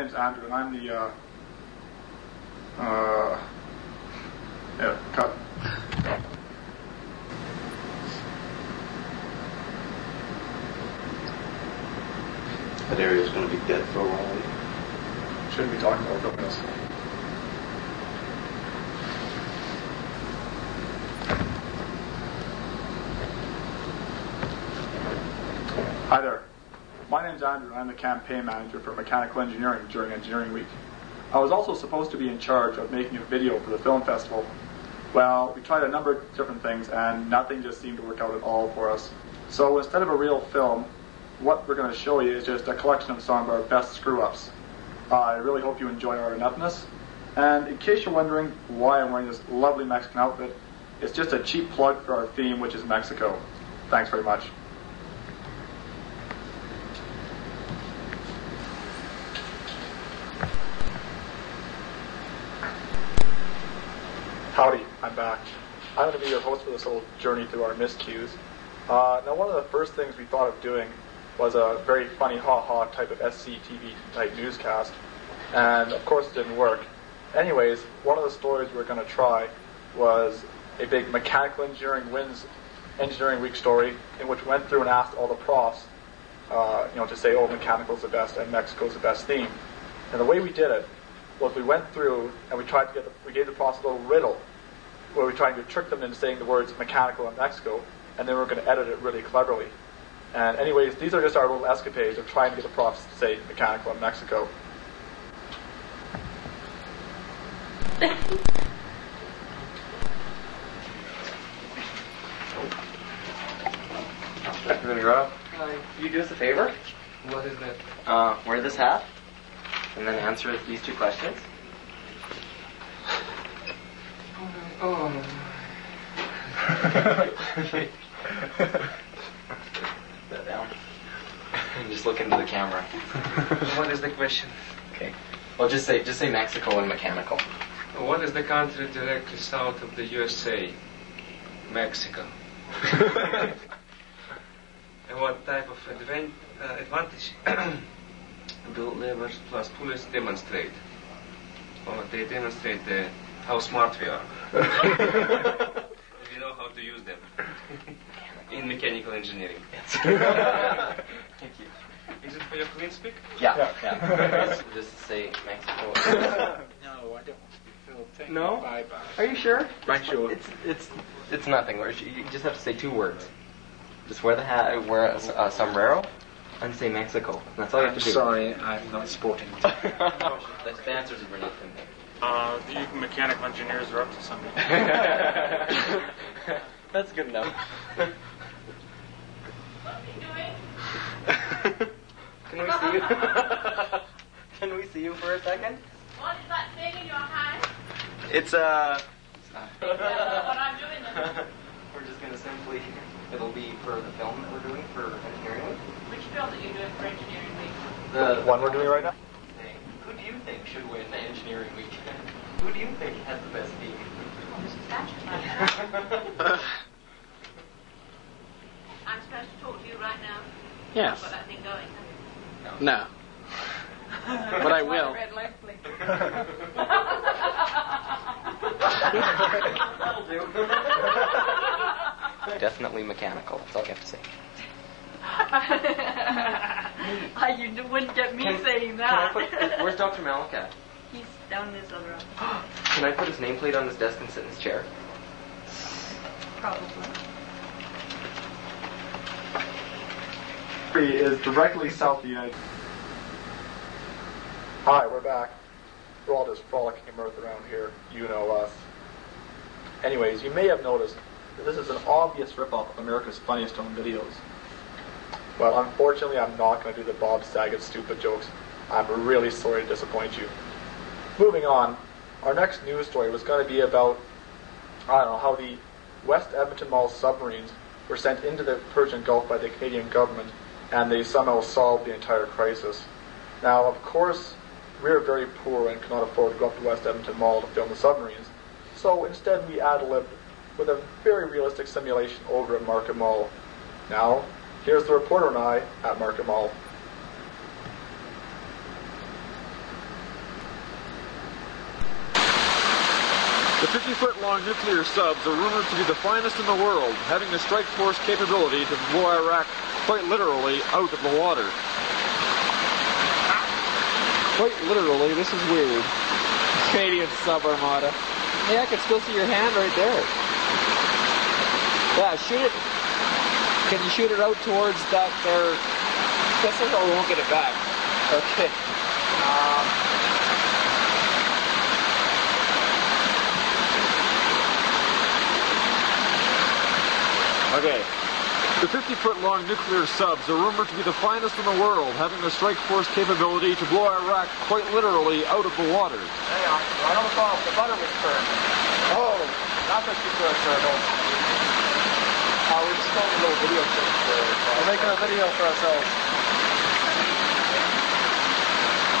name's Andrew, and I'm the, yeah, cut. That area's going to be dead for a while. Shouldn't be talking about governance. Hi there. My name's Andrew, and I'm the campaign manager for mechanical engineering during Engineering Week. I was also supposed to be in charge of making a video for the film festival. Well, we tried a number of different things, and nothing just seemed to work out at all for us. So instead of a real film, what we're going to show you is just a collection of some of our best screw-ups. I really hope you enjoy our ineptness. And in case you're wondering why I'm wearing this lovely Mexican outfit, it's just a cheap plug for our theme, which is Mexico. Thanks very much. Howdy, I'm back. I'm going to be your host for this little journey through our miscues. Now, one of the first things we thought of doing was a very funny ha-ha type of SCTV type newscast, and of course it didn't work. Anyways, one of the stories we were going to try was a big mechanical engineering wins Engineering Week story in which we went through and asked all the profs, to say, oh, mechanical's the best and Mexico's the best theme. And the way we did it was we went through and we gave the profs a little riddle where we tried to trick them into saying the words mechanical and Mexico, and then we were going to edit it really cleverly. And anyways, these are just our little escapades of trying to get the profs to say mechanical and Mexico. You do us a favor? What is that? Wear this hat, and then answer these two questions. Oh. Sit down. And just look into the camera. What is the question? Okay. Well, just say Mexico and mechanical. What is the country directly south of the USA? Mexico. And what type of advantage do levers plus pulleys demonstrate? Well, they demonstrate how smart we are. We know how to use them in mechanical engineering. Thank you. Is it for your clean speak? Yeah. Just say Mexico. No, I don't want to be filled. Thank No? you. Bye-bye. Are you sure? Right, sure. It's nothing. You just have to say two words. Just wear the hat, wear a sombrero, and say Mexico. That's all you have to do. Sorry, I'm not sporting. The answers are nothing. You mechanical engineers are up to something. That's good enough. Can we see you? Can we see you for a second? What is that thing in your hand? It's What I'm doing then. We're just gonna simply. It'll be for the film that we're doing for Engineering Week. Which film that you're doing for Engineering Week? The one we're doing right now? Who do you think should win the Engineering Week? Who do you think has the best theme? Oh, this is actually I'm supposed to talk to you right now? Yes. I've got that thing going. No. But I will. Red light blink. That'll do. Definitely mechanical. That's all you have to say. You wouldn't get me saying that. Where's Dr. Malakat? He's down in his other office. Can I put his nameplate on his desk and sit in his chair? Probably. Is directly south of the United States. Hi, we're back. We're all just frolicking in mirth around here. You know us. Anyways, you may have noticed that this is an obvious ripoff of America's Funniest Home Videos. Well, unfortunately, I'm not going to do the Bob Saget stupid jokes. I'm really sorry to disappoint you. Moving on, our next news story was going to be about, how the West Edmonton Mall submarines were sent into the Persian Gulf by the Canadian government, and they somehow solved the entire crisis. Now, of course, we're very poor and cannot afford to go up to West Edmonton Mall to film the submarines, so instead we ad-libbed with a very realistic simulation over at Market Mall. Now, here's the reporter and I at Market Mall. The 50-foot-long nuclear subs are rumored to be the finest in the world, having the strike force capability to blow Iraq quite literally out of the water. Quite literally, this is weird. Canadian sub armada. Hey, I can still see your hand right there. Yeah, shoot it. Can you shoot it out towards that there pistol, or we won't get it back? Okay. Okay. The 50-foot-long nuclear subs are rumored to be the finest in the world, having the strike force capability to blow Iraq quite literally out of the water. Hey, I almost thought the butter was turned. Oh, that's what you could turn. We're just filming a little video thing for we're making a video for ourselves.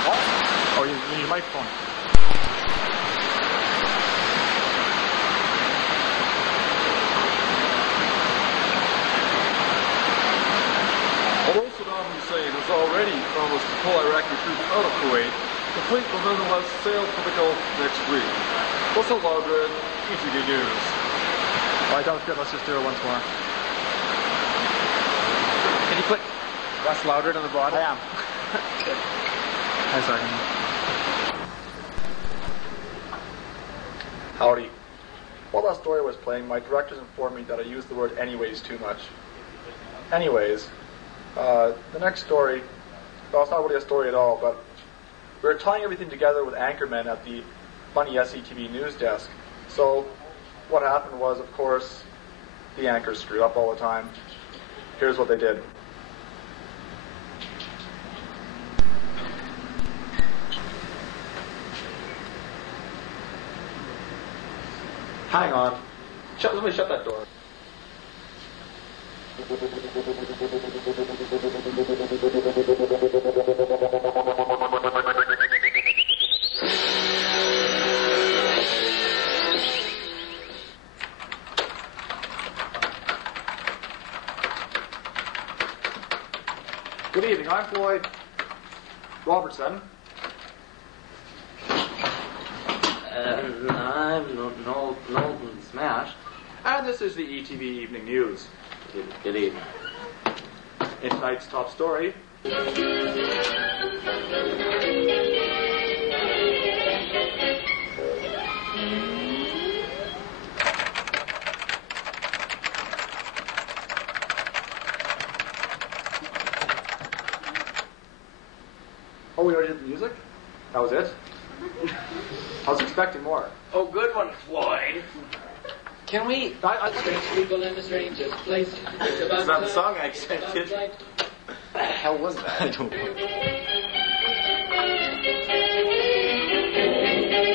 What? Oh, you need a microphone. Although Saddam Hussein has already promised to pull Iraqi troops out of Kuwait, the fleet will nonetheless sail for the Gulf next week. Russell Loudred, ETV News. Alright, that was good. Let's just do it once more. Can you put Russ Loudred on the bottom? I am. Hi, second. Howdy. While that story was playing, my directors informed me that I used the word anyways too much. Anyways, the next story, well, it's not really a story at all, but we were tying everything together with anchormen at the funny SCTV news desk. So what happened was, of course, the anchors screwed up all the time. Here's what they did. Hang on. Somebody shut that door. Good evening, I'm Floyd Robertson. And I'm Knowlton Smash. And this is the ETV Evening News. Good evening. In tonight's top story, oh, we already did the music? That was it? I was expecting more. Oh, good one, Floyd. Can we? People in the strangest place. It's not the song I expected. What the hell was that? I don't know.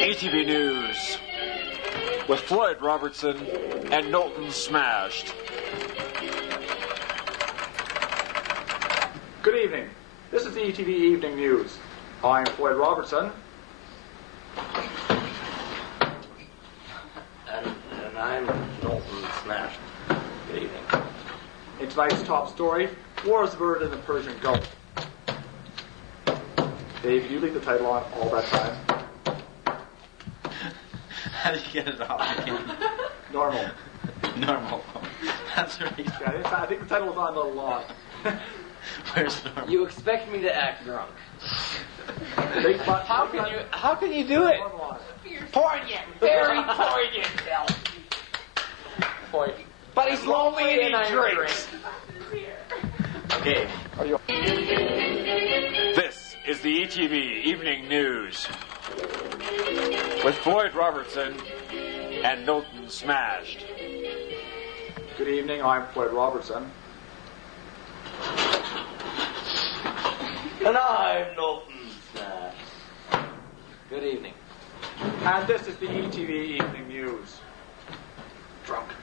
ATV News with Floyd Robertson and Knowlton Smashed. Good evening. This is the ETV Evening News. I'm Floyd Robertson. And I'm Knowlton Smashed. Good evening. In tonight's top story, war is averted in the Persian Gulf. Dave, you leave the title on all that time. How do you get it off again? Normal. Normal. That's right. Yeah, I think the title was on a little long. Where's normal? You expect me to act drunk? How How can you do it? Poignant, very poignant, Bill. Point. But he's lonely and he drinks. Okay. This is the ETV Evening News with Floyd Robertson and Knowlton Smashed. Good evening, I'm Floyd Robertson. And I'm Knowlton Smashed. Good evening. And this is the ETV Evening News. Drunk.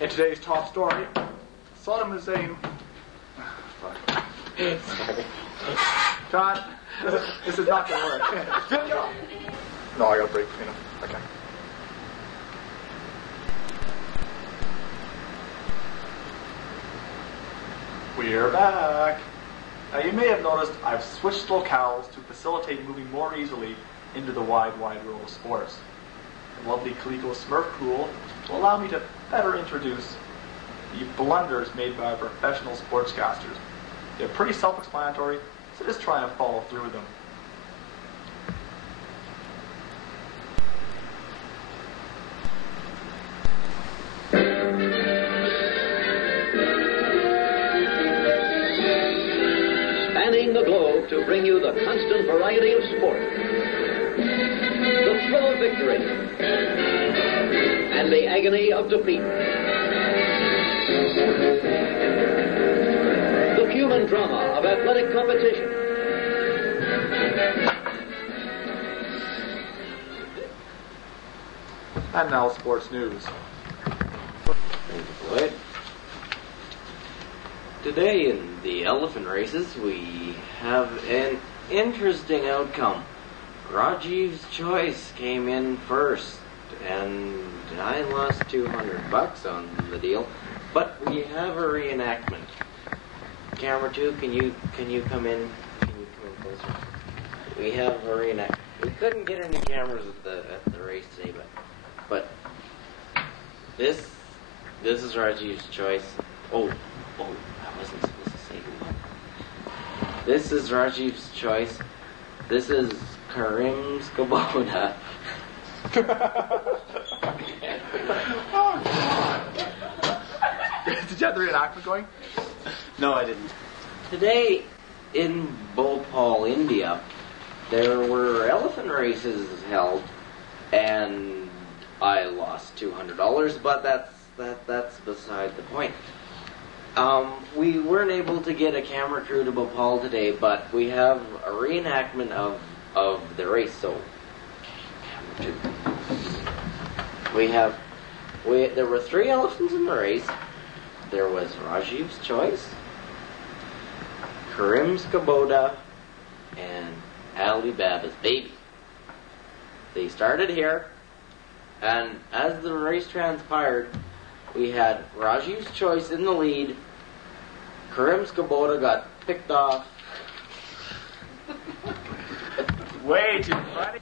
In today's top story, Saddam Hussein... Sorry. Todd, this is not going to work. No, I got a break between them. Okay. We're back. Now you may have noticed I've switched locales to facilitate moving more easily into the wide world of sports. The lovely Coleco Smurf Pool will allow me to better introduce the blunders made by professional sportscasters. They're pretty self-explanatory, so just try and follow through with them. Spanning the globe to bring you the constant variety of sport, the thrill of victory, and the agony of defeat. The human drama of athletic competition. And now sports news. What? Today in the elephant races, we have an interesting outcome. Rajiv's Choice came in first, and I lost $200 on the deal. But we have a reenactment. Camera 2, can you come in? Can you come in closer? We have a reenactment. We couldn't get any cameras at the race today, but this is Rajiv's Choice. Oh, I wasn't supposed to say that. This is Rajiv's Choice. This is Karim's Kubota. Oh, God. Did you have the reenactment going? No, I didn't. Today in Bhopal, India, there were elephant races held, and I lost $200, but that's beside the point. We weren't able to get a camera crew to Bhopal today, but we have a reenactment of the race. So, there were 3 elephants in the race. There was Rajiv's Choice, Karim's Kubota, and Ali Baba's Baby. They started here, and as the race transpired, we had Rajiv's Choice in the lead. Karim's Kubota got picked off. Way too funny.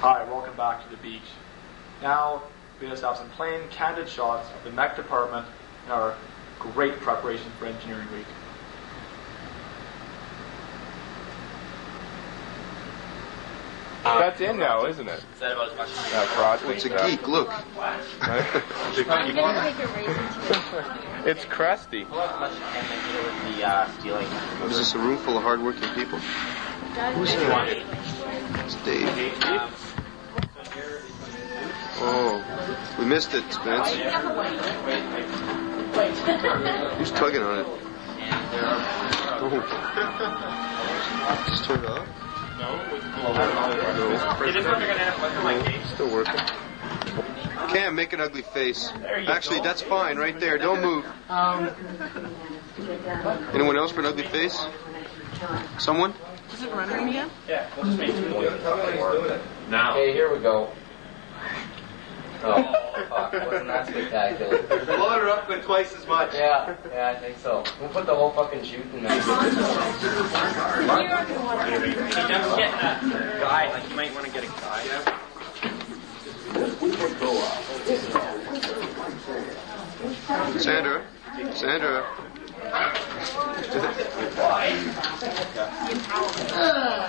Hi, welcome back to the beach. Now, we just have some plain, candid shots of the Mech department in our great preparation for Engineering Week. That's in now, isn't it? Is that about as much as frosting. It's a geek, look. It's crusty. What is this, a room full of hardworking people? Who's here? It's Dave. Oh, we missed it, Spence. Who's tugging on it? Oh. Just turned off? No. Still working. Cam, make an ugly face. Actually, that's fine right there. Don't move. Anyone else for an ugly face? Someone? Is it rendering again? Yeah, Now. Okay, here we go. Oh, fuck. Wasn't that spectacular? Load her up with twice as much. Yeah, I think so. We'll put the whole fucking shoot in there. He does get a guy, like you might want to get a guy. Sandra.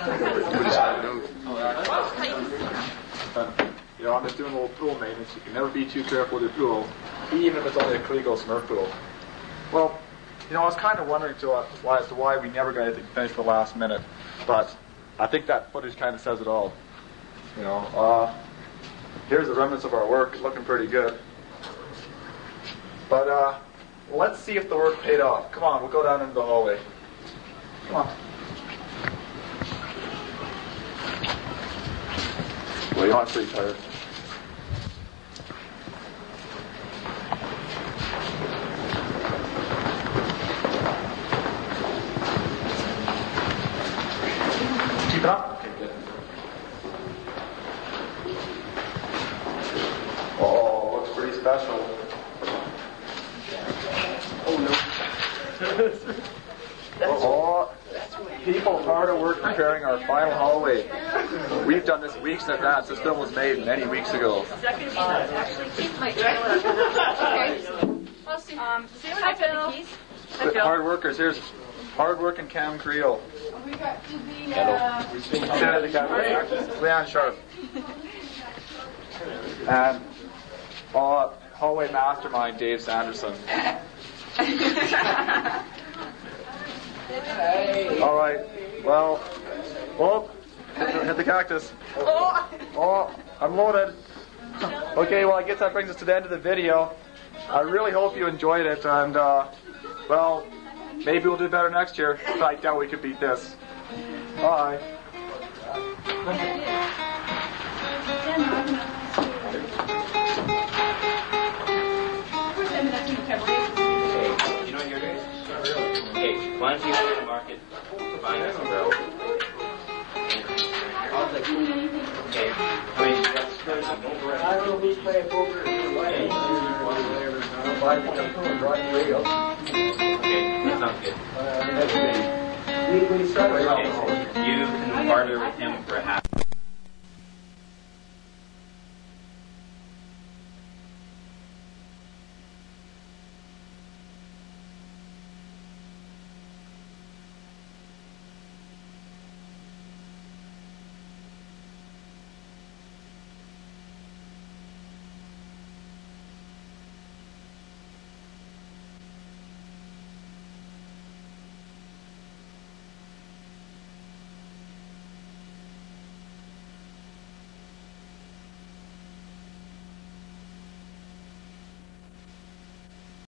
Everybody's had a note. You know, I'm just doing a little pool maintenance. You can never be too careful with your pool, even if it's only a Coleco Smurf pool. Well, you know, I was kind of wondering as to why we never got anything finished at the last minute, but I think that footage kind of says it all. You know, here's the remnants of our work. It's looking pretty good. But let's see if the work paid off. Come on, we'll go down into the hallway. Come on. Well, you're not pretty tired. Keep it up. Okay, good. Oh, looks pretty special. Oh no. Oh, people hard at work preparing our final hallway. We've done this weeks in advance. This film was made many weeks ago. Okay. The hard workers. Here's hard working Cam Creel. Leon Sharp. And hallway mastermind Dave Sanderson. All right. Well, hit the cactus. Oh, I'm loaded. Okay, well, I guess that brings us to the end of the video. I really hope you enjoyed it, and well, maybe we'll do better next year. But I doubt we could beat this. Bye. You know what you're doing? Okay, why don't you go to the market, find us some rope. Okay, I mean, I don't know who's playing poker. Okay, that sounds good. We started Okay, you can barter with him for a half.